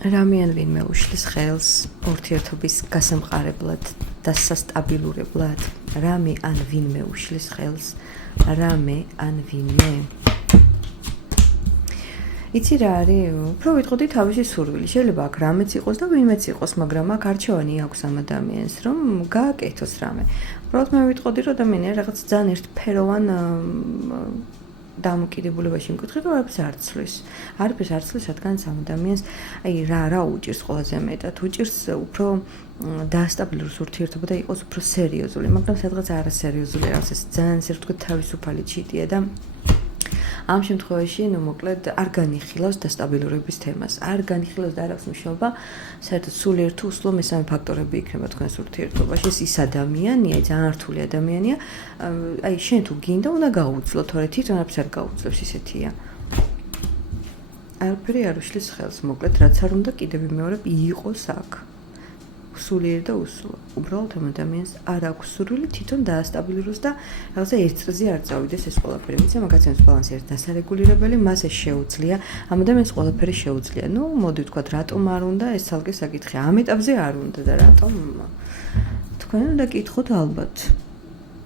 რამე ან ვინმე უშლის ხელს ურთიერთობის გასამყარებლად და სასტაბილურებლად? რამე ან ვინმე უშლის ხელს? რამე ან ვინმე? იცი რა არის? უფრო ვიტყოდი თავისი სურვილი. შეიძლება აქ რამეც იყოს და ვინმეც იყოს, მაგრამ აქ არჩევანი აქვს ამ ადამიანს, რომ გააკეთოს რამე. უბრალოდ მე ვიტყოდი, რომ ადამიანი რაღაც ძალიან ერთფეროვან დამოკიდებულებაში მკითხე, რომ არაფერს არ ცვლის. არაფერს არ ცვლის, რადგან ამ ადამიანს აი რა უჭირს ყველაზე მეტად? უჭირს უფრო დაასტაბილუროს ურთიერთობა და იყოს უფრო სერიოზული, მაგრამ სადღაც არასერიოზული არის, ეს ძალიან ისე ვთქვათ თავისუფალი ჩიტია და ამ შემთხვევაში, მოკლედ, არ განიხილავს დასტაბილურების თემას. არ განიხილავს და არ აქვს მნიშვნელობა, საერთოდ სულიერ თუ უსულო მესამე ფაქტორები იქნება თქვენს ურთიერთობაში. ის ადამიანია, ძალიან რთული ადამიანია. აი, შენ თუ გინდა, უნდა გაუძლო, თორე თვითონ არაფერს არ გაუძლებს, ისეთია. არაფერი არ უშლის ხელს, მოკლედ, რაც არ უნდა კიდევ ვიმეორებ, იყოს აქ. სულიერ და უსულო. უბრალოდ ამ ადამიანს არ აქვს სურვილი თვითონ დაასტაბილუროს და რაღაცა ერთ წრეზე არ წავიდეს ეს ყველაფერი. ვიცი, მაგაცემს ბალანსი არის დასარეგულირებელი, მას ეს შეუძლია. ამ ადამიანს ყველაფერი შეუძლია. ნუ, მოდი ვთქვათ, რატომ არ უნდა ეს ცალკე საკითხი? ამ ეტაპზე არ უნდა და რატომ? თქვენ უნდა კითხოთ ალბათ.